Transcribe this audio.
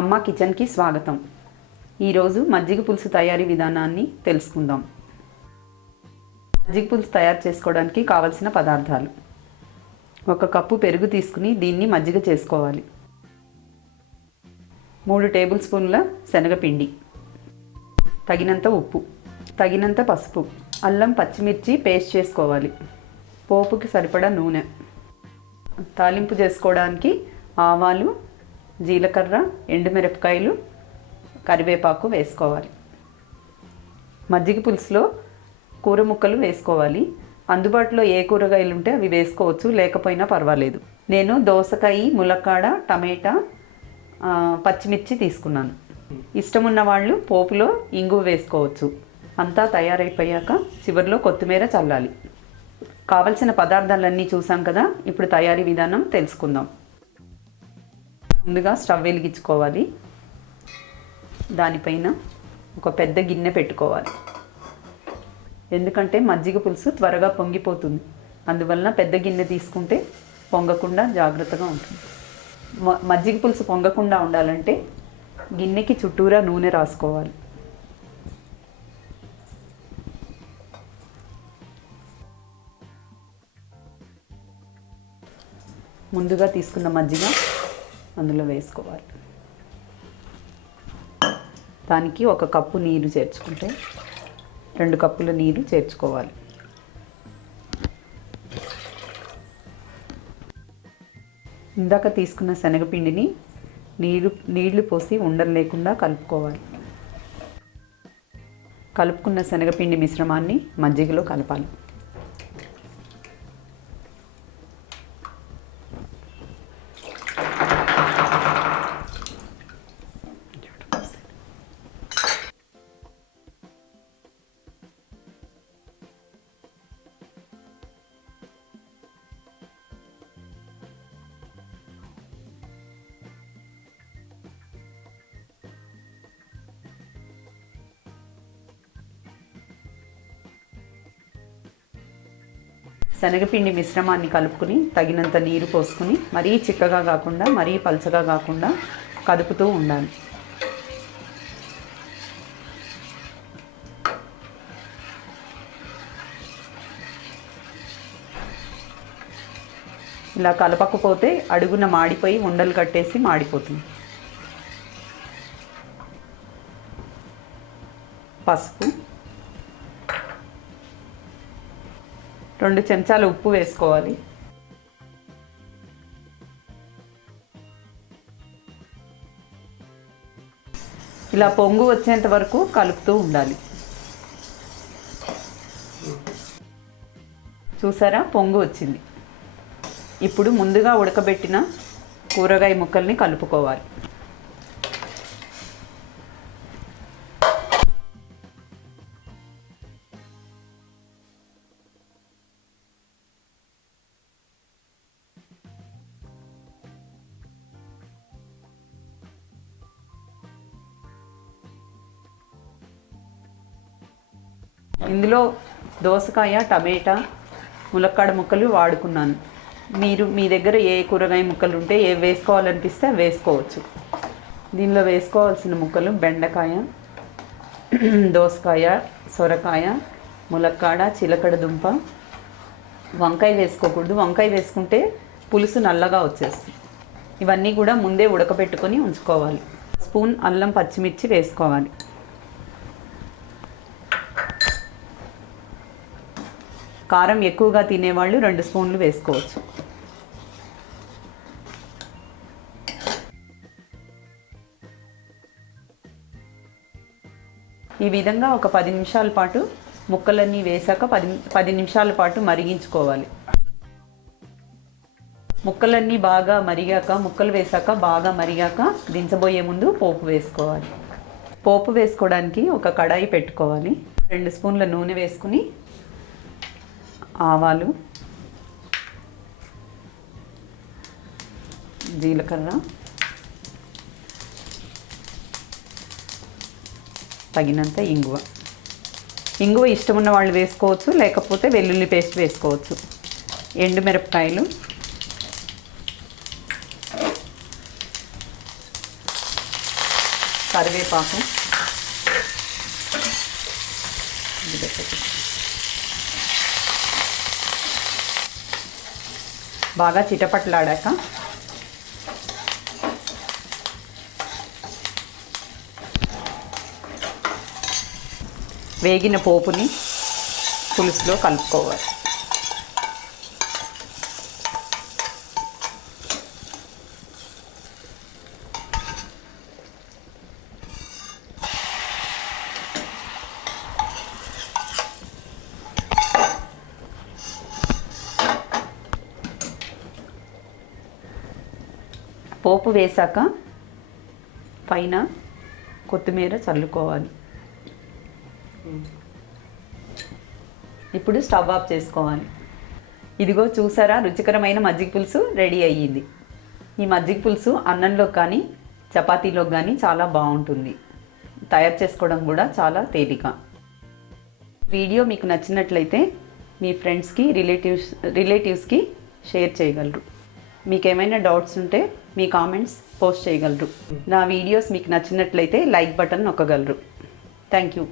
అమ్మ కిచెన్కి స్వాగతం. ఈరోజు మజ్జిగ పులుసు తయారీ విధానాన్ని తెలుసుకుందాం. మజ్జిగ పులుసు తయారు చేసుకోవడానికి కావలసిన పదార్థాలు: 1 కప్పు పెరుగు తీసుకుని దీన్ని మజ్జిగ చేసుకోవాలి. 3 టేబుల్ స్పూన్ల శనగపిండి, తగినంత ఉప్పు, తగినంత పసుపు, అల్లం పచ్చిమిర్చి పేస్ట్ చేసుకోవాలి. పోపుకి సరిపడా నూనె, తాలింపు చేసుకోవడానికి ఆవాలు, జీలకర్ర, ఎండుమిరపకాయలు, కరివేపాకు వేసుకోవాలి. మజ్జిగ పులుసులో కూర ముక్కలు వేసుకోవాలి. అందుబాటులో ఏ కూరగాయలు ఉంటే అవి వేసుకోవచ్చు, లేకపోయినా పర్వాలేదు. నేను దోసకాయ, ములక్కాడ, టమాటా, పచ్చిమిర్చి తీసుకున్నాను. ఇష్టం ఉన్న వాళ్ళు పోపులో ఇంగువ వేసుకోవచ్చు. అంతా తయారైపోయాక చివరిలో కొత్తిమీర చల్లాలి. కావలసిన పదార్థాలన్నీ చూసాం కదా, ఇప్పుడు తయారీ విధానం తెలుసుకుందాం. ముందుగా స్టవ్ వెలిగించుకోవాలి. దానిపైన ఒక పెద్ద గిన్నె పెట్టుకోవాలి. ఎందుకంటే మజ్జిగ పులుసు త్వరగా పొంగిపోతుంది. అందువలన పెద్ద గిన్నె తీసుకుంటే పొంగకుండా జాగ్రత్తగా ఉంటుంది. మజ్జిగ పులుసు పొంగకుండా ఉండాలంటే గిన్నెకి చుట్టూరా నూనె రాసుకోవాలి. ముందుగా తీసుకున్న మజ్జిగ అందులో వేసుకోవాలి. దానికి 1 కప్పు నీరు చేర్చుకుంటే 2 కప్పుల నీరు చేర్చుకోవాలి. ఇందాక తీసుకున్న శనగపిండిని నీళ్లు పోసి ఉండలు లేకుండా కలుపుకోవాలి. కలుపుకున్న శనగపిండి మిశ్రమాన్ని మజ్జిగలో కలపాలి. శనగపిండి మిశ్రమాన్ని కలుపుకుని తగినంత నీరు పోసుకుని మరీ చిక్కగా కాకుండా మరీ పల్చగా కాకుండా కదుపుతూ ఉండాలి. ఇలా కలపకపోతే అడుగున మాడిపోయి ఉండలు కట్టేసి మాడిపోతుంది. పసుపు, 2 చెంచాల ఉప్పు వేసుకోవాలి. ఇలా పొంగు వచ్చేంత వరకు కలుపుతూ ఉండాలి. చూసారా, పొంగు వచ్చింది. ఇప్పుడు ముందుగా ఉడకబెట్టిన కూరగాయ ముక్కల్ని కలుపుకోవాలి. ఇందులో దోసకాయ, టమాటా, ములక్కాడ ముక్కలు వాడుకున్నాను. మీ దగ్గర ఏ కూరగాయ ముక్కలు ఉంటే ఏ వేసుకోవాలనిపిస్తే వేసుకోవచ్చు. దీనిలో వేసుకోవాల్సిన ముక్కలు బెండకాయ, దోసకాయ, సొరకాయ, ములక్కాడ, చిలకడ దుంప. వంకాయ వేసుకోకూడదు. వంకాయ వేసుకుంటే పులుసు నల్లగా వచ్చేస్తుంది. ఇవన్నీ కూడా ముందే ఉడకబెట్టుకొని ఉంచుకోవాలి. స్పూన్ అల్లం పచ్చిమిర్చి వేసుకోవాలి. కారం ఎక్కువగా తినేవాళ్ళు 2 స్పూన్లు వేసుకోవచ్చు. ఈ విధంగా ఒక 10 నిమిషాల పాటు ముక్కలన్నీ వేసాక 10 నిమిషాల పాటు మరిగించుకోవాలి. ముక్కలన్నీ బాగా మరిగాక, ముక్కలు వేసాక బాగా మరిగాక దించబోయే ముందు పోపు వేసుకోవాలి. పోపు వేసుకోవడానికి ఒక కడాయి పెట్టుకోవాలి. 2 స్పూన్ల నూనె వేసుకుని ఆవాలు, జీలకర్ర, తగినంత ఇంగువ. ఇష్టం ఉన్న వాళ్ళు వేసుకోవచ్చు, లేకపోతే వెల్లుల్లి పేస్ట్ వేసుకోవచ్చు. ఎండుమిరపకాయలు, కరివేపాకు, బాగా చిటపట్లాడాక వేగిన పోపుని పులుసులో కలుపుకోవాలి. పోపు వేశాక పైన కొత్తిమీర చల్లుకోవాలి. ఇప్పుడు స్టవ్ ఆఫ్ చేసుకోవాలి. ఇదిగో చూసారా, రుచికరమైన మజ్జిగ పులుసు రెడీ అయ్యింది. ఈ మజ్జిగ పులుసు అన్నంలో కానీ చపాతీలో కానీ చాలా బాగుంటుంది. తయారు చేసుకోవడం కూడా చాలా తేలిక. వీడియో మీకు నచ్చినట్లయితే మీ ఫ్రెండ్స్కి రిలేటివ్స్కి షేర్ చేయగలరు. మీకు ఏమైనా డౌట్స్ ఉంటే మీ కామెంట్స్ పోస్ట్ చేయగలరు. నా వీడియోస్ మీకు నచ్చినట్లయితే లైక్ బటన్ నొక్కగలరు. Thank you.